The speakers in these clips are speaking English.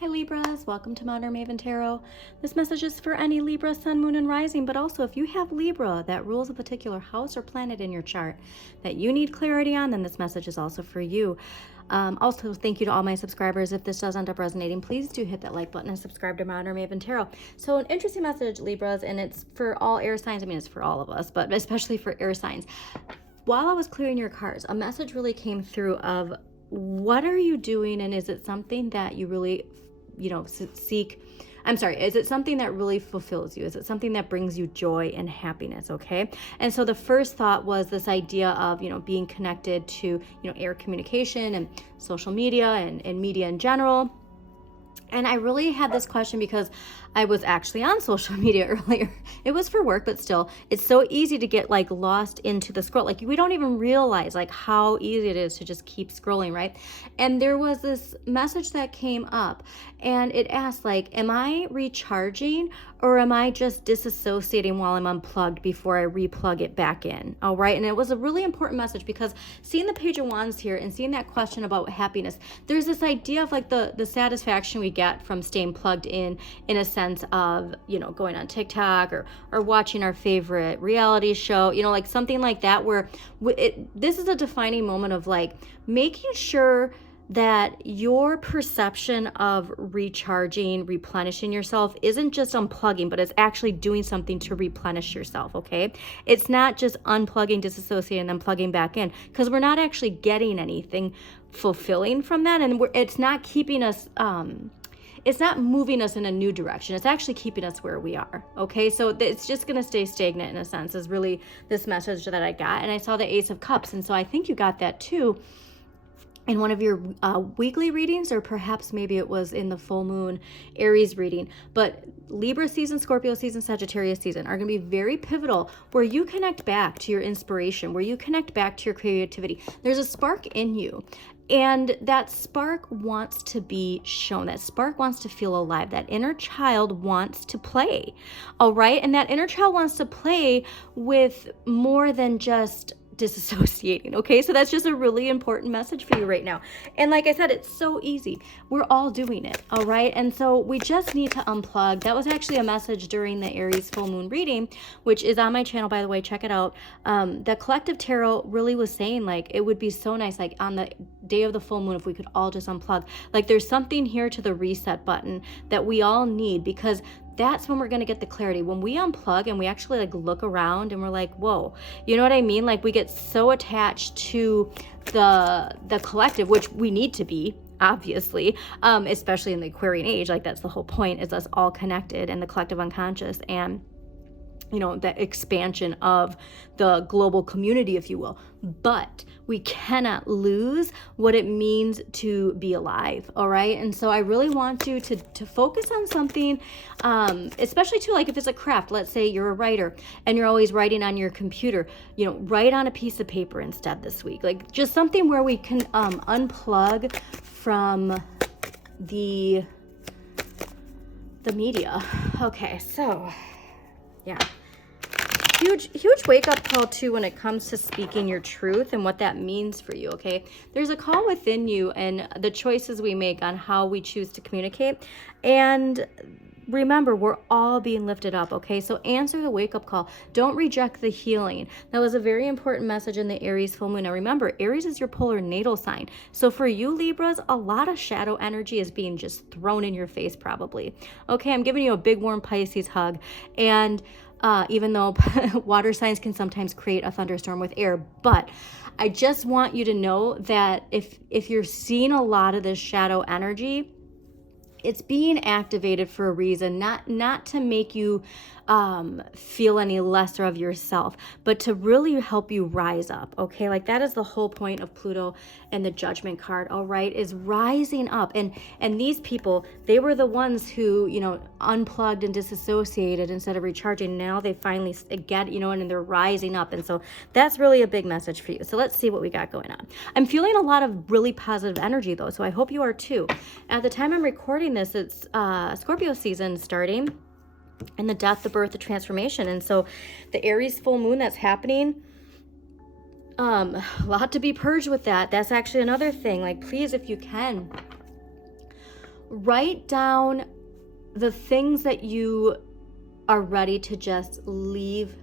Hi Libras, welcome to Modern Maven Tarot. This message is for any Libra, Sun, Moon, and Rising, but also if you have Libra that rules a particular house or planet in your chart that you need clarity on, then this message is also for you. Also, thank you to all my subscribers. If this does end up resonating, please do hit that like button and subscribe to Modern Maven Tarot. So an interesting message, Libras, and it's for all air signs. I mean, it's for all of us, but especially for air signs. While I was clearing your cards, a message really came through of what are you doing, and is it something that you really seek? Is it something that really fulfills you? Is it something that brings you joy and happiness? Okay. And so the first thought was this idea of, being connected to, air communication and social media and media in general. And I really had this question because I was actually on social media earlier. It was for work, but still, it's so easy to get lost into the scroll. We don't even realize how easy it is to just keep scrolling, right? And there was this message that came up and it asked am I recharging or am I just disassociating while I'm unplugged before I replug it back in? All right. And it was a really important message because seeing the Page of Wands here and seeing that question about happiness, there's this idea of the satisfaction we get from staying plugged in a sense of, going on TikTok or watching our favorite reality show, something like that, where this is a defining moment of making sure that your perception of recharging, replenishing yourself isn't just unplugging, but it's actually doing something to replenish yourself, okay? It's not just unplugging, disassociating, and then plugging back in, because we're not actually getting anything fulfilling from that, and it's not keeping us, it's not moving us in a new direction. It's actually keeping us where we are, okay? So it's just gonna stay stagnant in a sense is really this message that I got, and I saw the Ace of Cups, and so I think you got that too in one of your weekly readings, or perhaps maybe it was in the full moon Aries reading. But Libra season, Scorpio season, Sagittarius season are going to be very pivotal, where you connect back to your inspiration, where you connect back to your creativity. There's a spark in you, and that spark wants to be shown. That spark wants to feel alive. That inner child wants to play, all right? And that inner child wants to play with more than just disassociating, okay? So that's just a really important message for you right now. And like I said, it's so easy. We're all doing it, all right? And so we just need to unplug. That was actually a message during the Aries full moon reading, which is on my channel, by the way, check it out. The Collective Tarot really was saying it would be so nice, on the day of the full moon, if we could all just unplug. There's something here to the reset button that we all need, because that's when we're going to get the clarity. When we unplug and we actually look around and we're whoa, you know what I mean? We get so attached to the collective, which we need to be, obviously, especially in the Aquarian age. That's the whole point, is us all connected and the collective unconscious, and that expansion of the global community, if you will. But we cannot lose what it means to be alive, all right? And so I really want you to focus on something, especially too, if it's a craft. Let's say you're a writer and you're always writing on your computer, write on a piece of paper instead this week. Just something where we can unplug from the media. Okay, so yeah. Huge wake-up call too when it comes to speaking your truth and what that means for you, okay? There's a call within you and the choices we make on how we choose to communicate. And remember, we're all being lifted up, okay? So answer the wake-up call. Don't reject the healing. That was a very important message in the Aries full moon. Now remember, Aries is your polar natal sign. So for you Libras, a lot of shadow energy is being just thrown in your face probably. Okay, I'm giving you a big warm Pisces hug. And even though water signs can sometimes create a thunderstorm with air, but I just want you to know that if you're seeing a lot of this shadow energy, it's being activated for a reason, not to make you feel any lesser of yourself, but to really help you rise up, okay? That is the whole point of Pluto and the Judgment card, all right, is rising up. And these people, they were the ones who, unplugged and disassociated instead of recharging. Now they finally get, and they're rising up. And so that's really a big message for you. So let's see what we got going on. I'm feeling a lot of really positive energy though, so I hope you are too. At the time I'm recording this, it's Scorpio season starting, and the death, the birth, the transformation. And so the Aries full moon that's happening, a lot to be purged with that. That's actually another thing. Please, if you can, write down the things that you are ready to just leave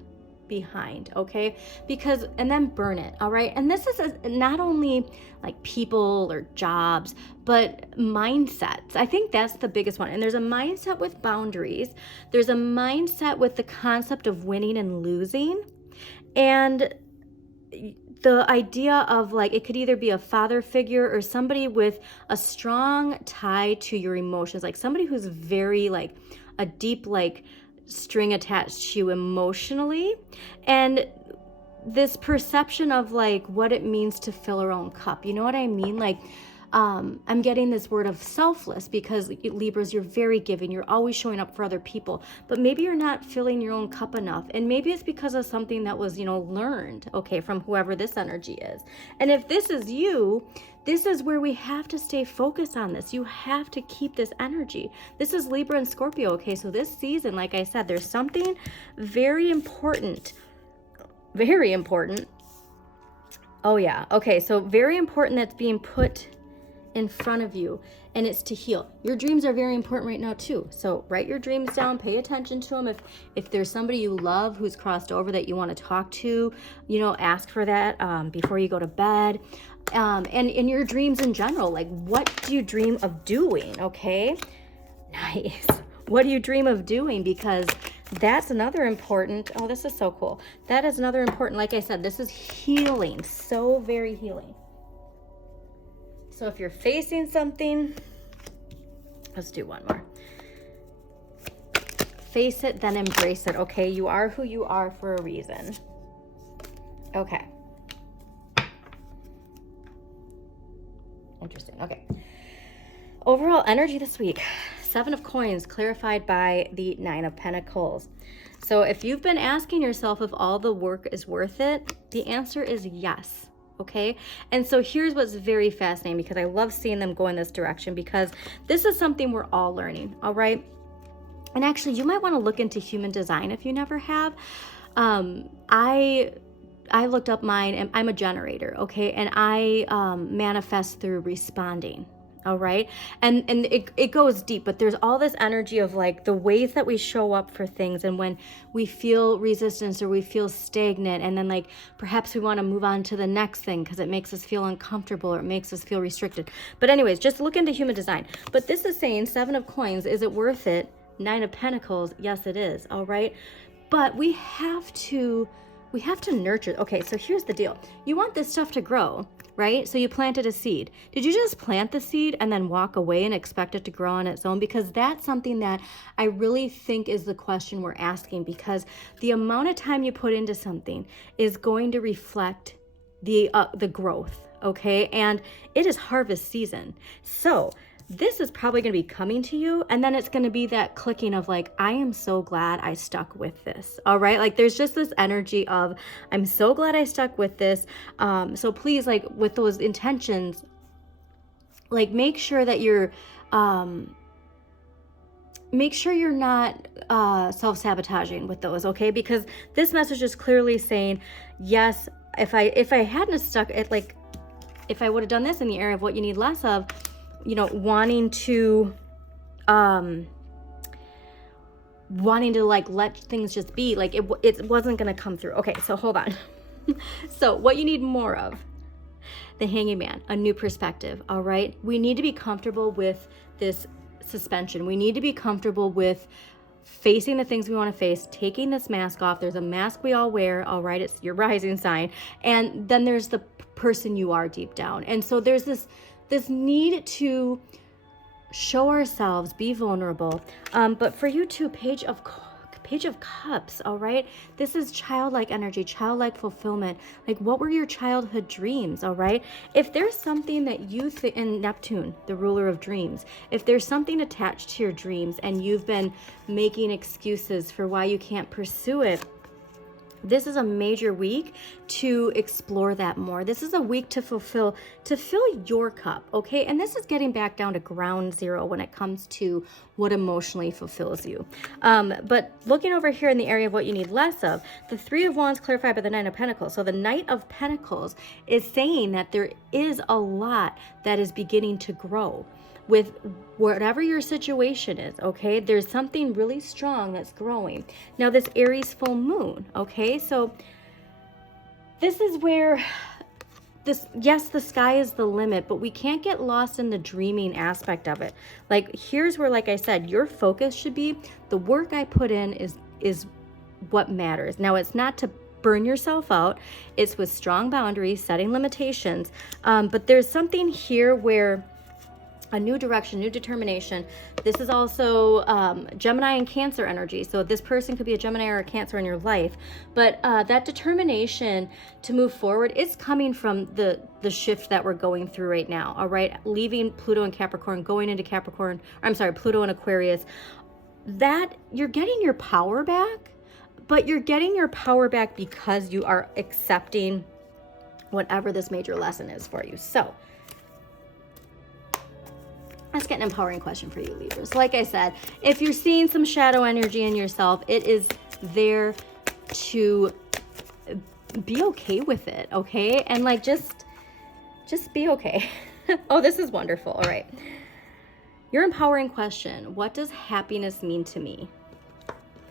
behind, okay? Because, and then burn it, all right? And this is not only like people or jobs, but mindsets. I think that's the biggest one. And there's a mindset with boundaries. There's a mindset with the concept of winning and losing. And the idea of like, it could either be a father figure or somebody with a strong tie to your emotions, like somebody who's very like a deep like string attached to you emotionally, and this perception of like what it means to fill our own cup. You know what I mean? Like, I'm getting this word of selfless because Libras, you're very giving. You're always showing up for other people, but maybe you're not filling your own cup enough. And maybe it's because of something that was, learned, okay, from whoever this energy is. And if this is you, this is where we have to stay focused on this. You have to keep this energy. This is Libra and Scorpio, okay? So this season, like I said, there's something very important. Very important. Oh yeah. Okay, so very important that's being put in front of you, and it's to heal. Your dreams are very important right now too. So write your dreams down, pay attention to them. If there's somebody you love who's crossed over that you want to talk to, ask for that before you go to bed. And in your dreams in general, like what do you dream of doing? Okay, nice. What do you dream of doing? Because that's another important, oh, this is so cool. That is another important, like I said, this is healing, so very healing. So if you're facing something, let's do one more. Face it, then embrace it, okay? You are who you are for a reason. Okay. Interesting, okay. Overall energy this week, 7 of Coins clarified by the 9 of Pentacles. So if you've been asking yourself if all the work is worth it, the answer is yes. Okay, and so here's what's very fascinating, because I love seeing them go in this direction, because this is something we're all learning, all right? And actually, you might want to look into human design if you never have. I looked up mine, and I'm a generator, okay? And I manifest through responding. All right. And it goes deep, but there's all this energy of like the ways that we show up for things. And when we feel resistance or we feel stagnant, and then like perhaps we want to move on to the next thing because it makes us feel uncomfortable or it makes us feel restricted. But anyways, just look into human design. But this is saying 7 of Coins. Is it worth it? 9 of Pentacles. Yes, it is. All right. But we have to nurture. Okay. So here's the deal. You want this stuff to grow, right? So you planted a seed. Did you just plant the seed and then walk away and expect it to grow on its own? Because that's something that I really think is the question we're asking, because the amount of time you put into something is going to reflect the growth, okay? And it is harvest season. So this is probably going to be coming to you, and then it's going to be that clicking of like, I am so glad I stuck with this. All right. Like there's just this energy of, I'm so glad I stuck with this. So please, like with those intentions, like make sure that you're, make sure you're not self-sabotaging with those. Okay. Because this message is clearly saying, yes, if I hadn't stuck it, like if I would have done this in the area of what you need less of, wanting to like let things just be, like it wasn't going to come through. Okay, so hold on. So what you need more of, the Hanging Man, a new perspective. All right. We need to be comfortable with this suspension. We need to be comfortable with facing the things we want to face, taking this mask off. There's a mask we all wear. All right. It's your rising sign. And then there's the person you are deep down. And so there's this need to show ourselves, be vulnerable. But for you too, Page of Cups, all right? This is childlike energy, childlike fulfillment. Like, what were your childhood dreams, all right? If there's something that you think, and Neptune, the ruler of dreams, if there's something attached to your dreams and you've been making excuses for why you can't pursue it, this is a major week to explore that more. This is a week to fill your cup, okay? And this is getting back down to ground zero when it comes to what emotionally fulfills you. But looking over here in the area of what you need less of, the 3 of Wands clarified by the 9 of Pentacles. So the Knight of Pentacles is saying that there is a lot that is beginning to grow. with whatever your situation is, okay? There's something really strong that's growing. Now, this Aries full moon, okay? So this is where yes, the sky is the limit, but we can't get lost in the dreaming aspect of it. Like, here's where, like I said, your focus should be the work I put in is what matters. Now, it's not to burn yourself out. It's with strong boundaries, setting limitations. But there's something here where a new direction, new determination. This is also Gemini and Cancer energy. So this person could be a Gemini or a Cancer in your life. But that determination to move forward is coming from the shift that we're going through right now. All right. Leaving Pluto and Capricorn, going into Capricorn. I'm sorry, Pluto and Aquarius. That you're getting your power back, but you're getting your power back because you are accepting whatever this major lesson is for you. So let's get an empowering question for you, Libra. So like I said, if you're seeing some shadow energy in yourself, it is there to be okay with it, okay? And like, just be okay. Oh, this is wonderful. All right. Your empowering question: what does happiness mean to me?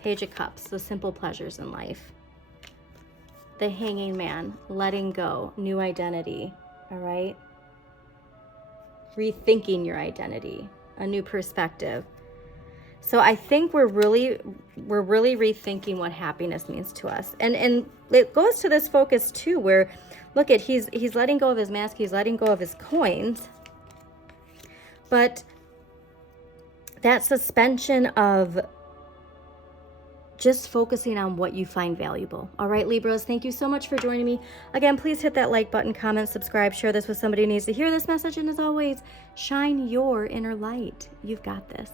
Page of Cups, the simple pleasures in life. The Hanging Man, letting go, new identity, all right? Rethinking your identity, a new perspective. So I think we're really rethinking what happiness means to us. And it goes to this focus too, where look at, he's letting go of his mask, he's letting go of his coins. But that suspension of just focusing on what you find valuable. All right, Libras, thank you so much for joining me. Again, please hit that like button, comment, subscribe, share this with somebody who needs to hear this message. And as always, shine your inner light. You've got this.